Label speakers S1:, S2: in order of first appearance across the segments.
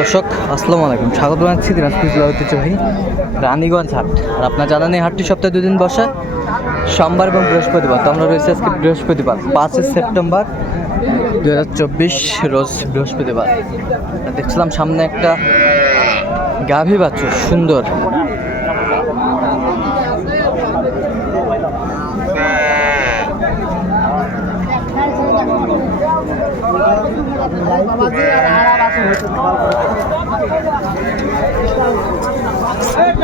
S1: দর্শক, আসসালামু আলাইকুম। স্বাগত জানাচ্ছি দিনাজপুর জেলা ঐতিহ্যবাহী রানীগঞ্জ হাট। আর আপনার জানেন এই হাটটি সপ্তাহে দুদিন বসে, সোমবার এবং বৃহস্পতিবার। তো আমরা রয়েছে আজকে বৃহস্পতিবার, পাঁচই সেপ্টেম্বর দু হাজার চব্বিশ, রোজ বৃহস্পতিবার। দেখছিলাম সামনে একটা গাভী বাছুর, সুন্দর।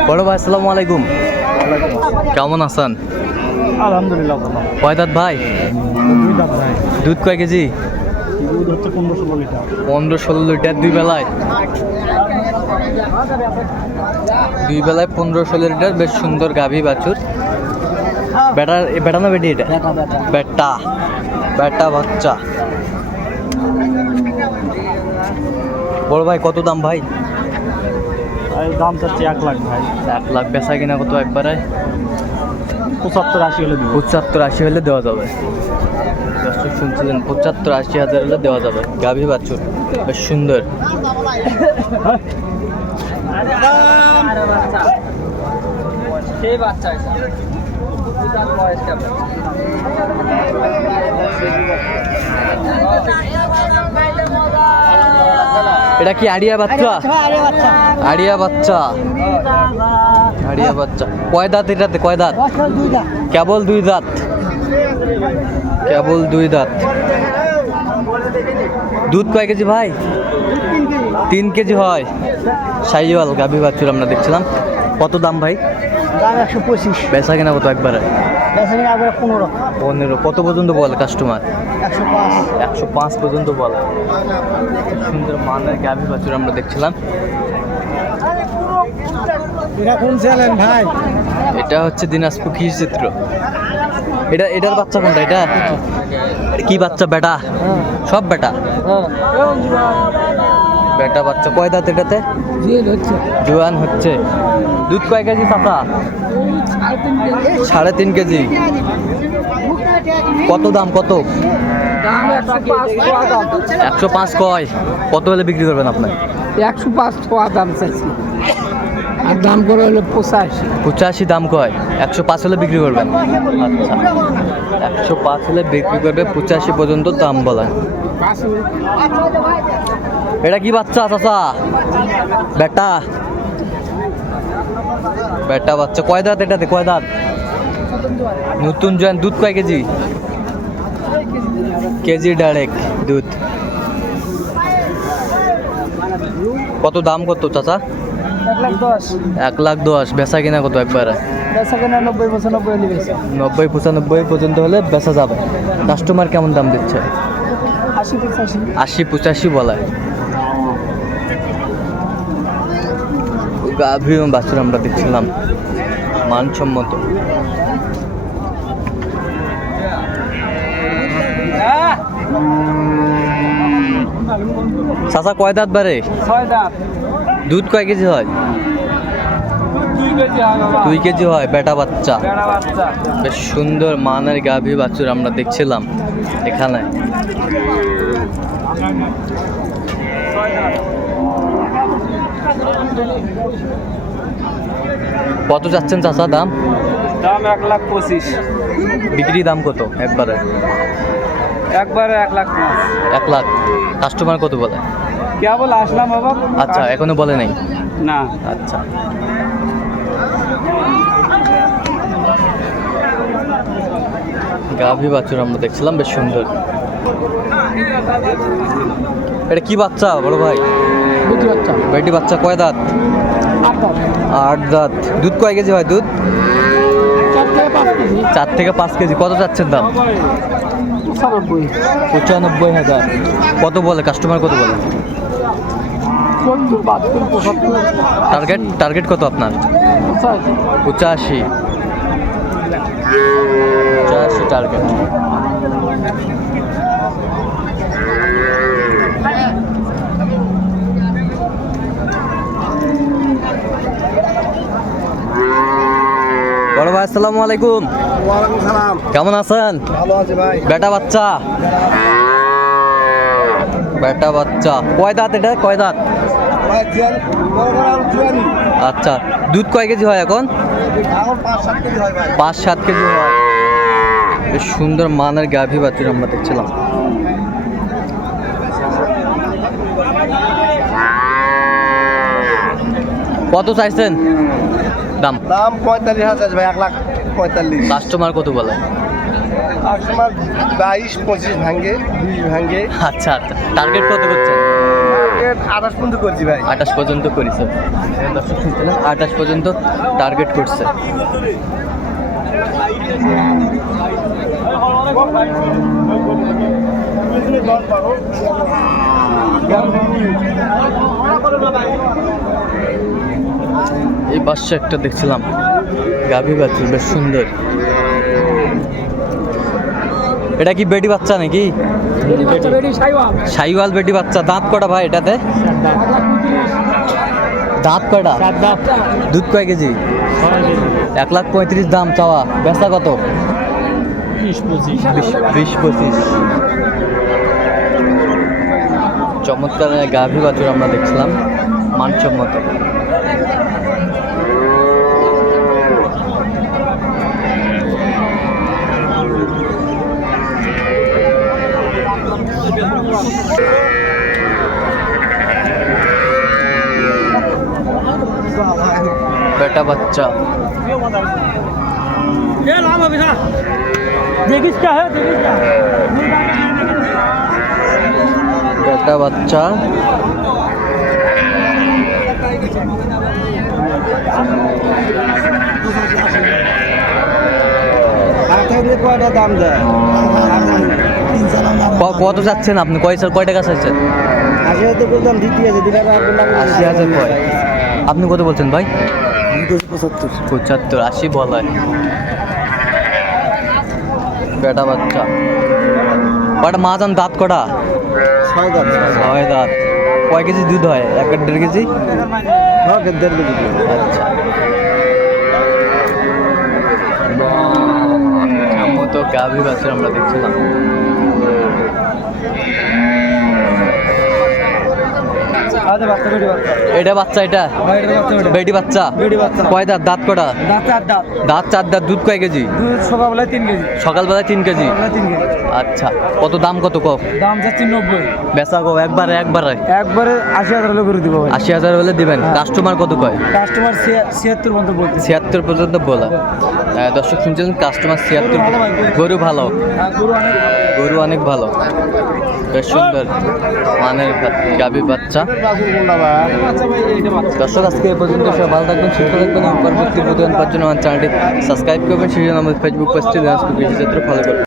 S1: বড় ভাই আসসালামু আলাইকুম। কেমন আছেন?
S2: আলহামদুলিল্লাহ ভালো।
S1: কয় দাঁত ভাই? দুধ কয় কেজি?
S2: দুধ হচ্ছে পনেরো ষোলো লিটার।
S1: পনেরো ষোলো লিটার দুই বেলায়? দুই বেলায় পনেরো ষোলো লিটার বেশ সুন্দর গাভী বাছুর। বেটার বেটা না বেটি এটা?
S2: বেটা। বেটা
S1: বাচ্চা। বড় ভাই কত দাম ভাই?
S2: দাম চাচ্ছি এক লাখ ভাই।
S1: এক লাখ বেচা কিনা কত একবারে?
S2: পঁচাত্তর আশি হলে দিব।
S1: পঁচাত্তর আশি হলে দেওয়া যাবে। দর্শক শুনছিলেন পঁচাত্তর আশি হাজার হলে দেওয়া যাবে। গাভী বাছুর বেশ সুন্দর।
S2: সেই বাচ্চা
S1: এটা কি আড়িয়া বাচ্চা? আড়িয়া বাচ্চা আড়িয়া বাচ্চা। কয় দাঁত এটাতে? কয় দাঁত? কেবল দুই দাঁত। কেবল দুই দাঁত। দুধ কয় কেজি ভাই? তিন কেজি হয়। সাইওয়াল গাভী বাছুর আমরা দেখছিলাম। কত দাম ভাই?
S2: দাম একশো পঁচিশ।
S1: বেচা কিনা কত একবারে?
S2: বেসে একবারে পনেরো।
S1: পনেরো। কত পর্যন্ত বলে কাস্টমার
S2: একশো পাঁচ।
S1: একশো পাঁচ পর্যন্ত বলে। সুন্দর মানের গাভী বাছুর আমরা দেখছিলাম।
S2: এটা কোন ভাই?
S1: এটা হচ্ছে দিনাজপুর কৃষি চিত্র। এটা এটার বাচ্চা কোনটা? এটা? কি বাচ্চা বেটা? সব বেটা? বেটা বাচ্চা। কয় দাঁত এটাতে? জোয়ান হচ্ছে। দুধ কয় কেজি চাচা সাড়ে তিন কেজি। কত দাম কত?
S2: দাম একশো পাঁচ
S1: একশো পাঁচ কয়। কত হলে বিক্রি করবেন আপনার?
S2: একশো পাঁচ ছোয়া দাম চাইছি। আর দাম করে হলো পঁচাশি।
S1: পঁচাশি দাম কয়। একশো পাঁচ হলে বিক্রি করবেন? আচ্ছা। একশো পাঁচ হলে বিক্রি করবে পঁচাশি পর্যন্ত দাম বলেন। এটা কি বাচ্চা চাচা? বেটা। বেটা বাচ্চা। কয় দাঁত এটাতে? কয় দাঁত? নতুন জয়েন দুধ কয় কেজি? কেজি ডাইরেক্ট দুধ। কত দাম কত চাচা?
S2: এক লাখ দশ।
S1: বেচা কিনা কত একবারে?
S2: নব্বই পঁচানব্বই
S1: নব্বই পর্যন্ত হলে বেচা যাবে। কাস্টমার কেমন দাম দিচ্ছে?
S2: আশি পঁচাশি।
S1: আশি পঁচাশি বলে গাভী এবং বাছুর আমরা দেখছিলাম। মানসম্মত। চাচা কয় দাঁত বারে? দুধ কয় কেজি হয়?
S2: দুই কেজি হয়
S1: বেটা বাচ্চা।
S2: বাচ্চা।
S1: বেশ সুন্দর মানের গাভী বাছুর আমরা দেখছিলাম এখানে। কত যাচ্ছেন চাচা দাম?
S2: দাম এক লাখ পঁচিশ।
S1: বিক্রি দাম কত একবারে?
S2: একবারে এক লাখ
S1: এক লাখ। কাস্টমার কত বলে?
S2: কেবল আসলাম বাবা।
S1: আচ্ছা এখনও বলে নেই?
S2: না।
S1: আচ্ছা। গাভী বাছুর আমরা দেখছিলাম বেশ সুন্দর। এটা কি বাচ্চা বড় ভাই?
S2: বুঝতে পারছ
S1: বেটি বাচ্চা কয় দাঁত? আট দাঁত। দুধ কয় কেজি হয় দুধ?
S2: চার থেকে পাঁচ কেজি।
S1: কত চাচ্ছের দাম?
S2: পঁচানব্বই।
S1: হাজার। কত বলে? কাস্টমার কত বলে? টার্গেট? টার্গেট কত আপনার?
S2: পঁচাশি।
S1: পঁচাশি। পঁচাশি টার্গেট। বড় ভাই আসসালামু আলাইকুম।
S2: সালাম।
S1: কেমন আছেন?
S2: ভালো আছে ভাই।
S1: বেটা বাচ্চা। বেটা বাচ্চা। কয় দাঁত এটা? কয় দাঁত? আচ্ছা দুধ কয় কেজি হয় এখন?
S3: পাঁচ সাত কেজি হয়।
S1: বেশ সুন্দর মানের গাভী বাছুর আমরা দেখছিলাম। কত চাইছেন? দাম?
S3: দাম পঁয়তাল্লিশ হাজার ভাই এক লাখ পঁয়তাল্লিশ।
S1: কাস্টমার কত বলে?
S3: কাস্টমার বাইশ পঁচিশ ভাঙ্গে বিশ ভাঙ্গে।
S1: আচ্ছা আচ্ছা। টার্গেট কত করছেন?
S3: আঠাশ পর্যন্ত করছি ভাই।
S1: আঠাশ পর্যন্ত করেছে। আঠাশ পর্যন্ত টার্গেট করছে। এই পাশে একটা দেখছিলাম, গাভী বাছুর বেশ সুন্দর। এটা কি বেটি বাচ্চা নাকি? সাইওয়াল বেটি বাচ্চা। দাঁত কটা ভাই এটাতে? দাঁত কয়টা? দুধ কয় কেজি? এক লাখ পঁয়ত্রিশ দাম চাওয়া। বেচা কত? বিশ পঁচিশ। চমৎকার গাভী বাছুর আমরা দেখছিলাম, মানসম্মত। বেটা বাচ্চা। একটা বাচ্চা।
S3: দাম দেয়
S1: কত চাচ্ছেন আপনি? কয় স্যার কয় টাকা চাচ্ছেন
S3: আশি হাজার বলতাম দিতে আছে দিলে
S1: আশি হাজার কয়? আপনি কত বলছেন ভাই?
S3: পঁচাত্তর
S1: পঁচাত্তর আশি বলায়। বেটা বাচ্চা। কটা মাছ আন দাঁত কটা?
S3: ছয় দাম
S1: ছয় দাঁত। কয় কেজি দুধ হয়? এক দেড় কেজি?
S3: হ্যাঁ দেড় কেজি
S1: আচ্ছা। মতো গাভী বাছুর আমরা দেখছিলাম
S3: আচ্ছা বাচ্চা বেটি বাচ্চা
S1: এটা বাচ্চা এটা?
S3: বেটি।
S1: বাচ্চা? কয় দাঁত? দাঁত কটা?
S3: দাঁত চার দাঁত।
S1: দুধ কয় কেজি?
S3: সকালবেলায় তিন কেজি।
S1: সকালবেলায় তিন কেজি? আচ্ছা কত দাম কত ক
S3: দাম যাচ্ছে নব্বই।
S1: বেচা কো একবারে একবারে?
S3: একবারে আশি হাজার হলে করে দিব
S1: আশি হাজার হলে দিবেন? কাস্টমার কত কয়?
S3: কাস্টমার ছিয়াত্তর মতো বলছে।
S1: ছিয়াত্তর পর্যন্ত বলা। দর্শক শুনছিলেন কাস্টমার ছিয়াত্তর গরু ভালো
S3: হ্যাঁ, গরু অনেক
S1: গরু অনেক ভালো। বেশ সুন্দর মানের গাভী
S3: বাচ্চা।
S1: দর্শক, আজকে এই পর্যন্ত সব ভালো থাকবেন, সুস্থ থাকবেন এবং পরবর্তী প্রতিদিন পাওয়ার জন্য আমার চ্যানেলটি সাবস্ক্রাইব করবেন। সেই জন্য আমাদের ফেসবুক পেজটি ফলো করবেন।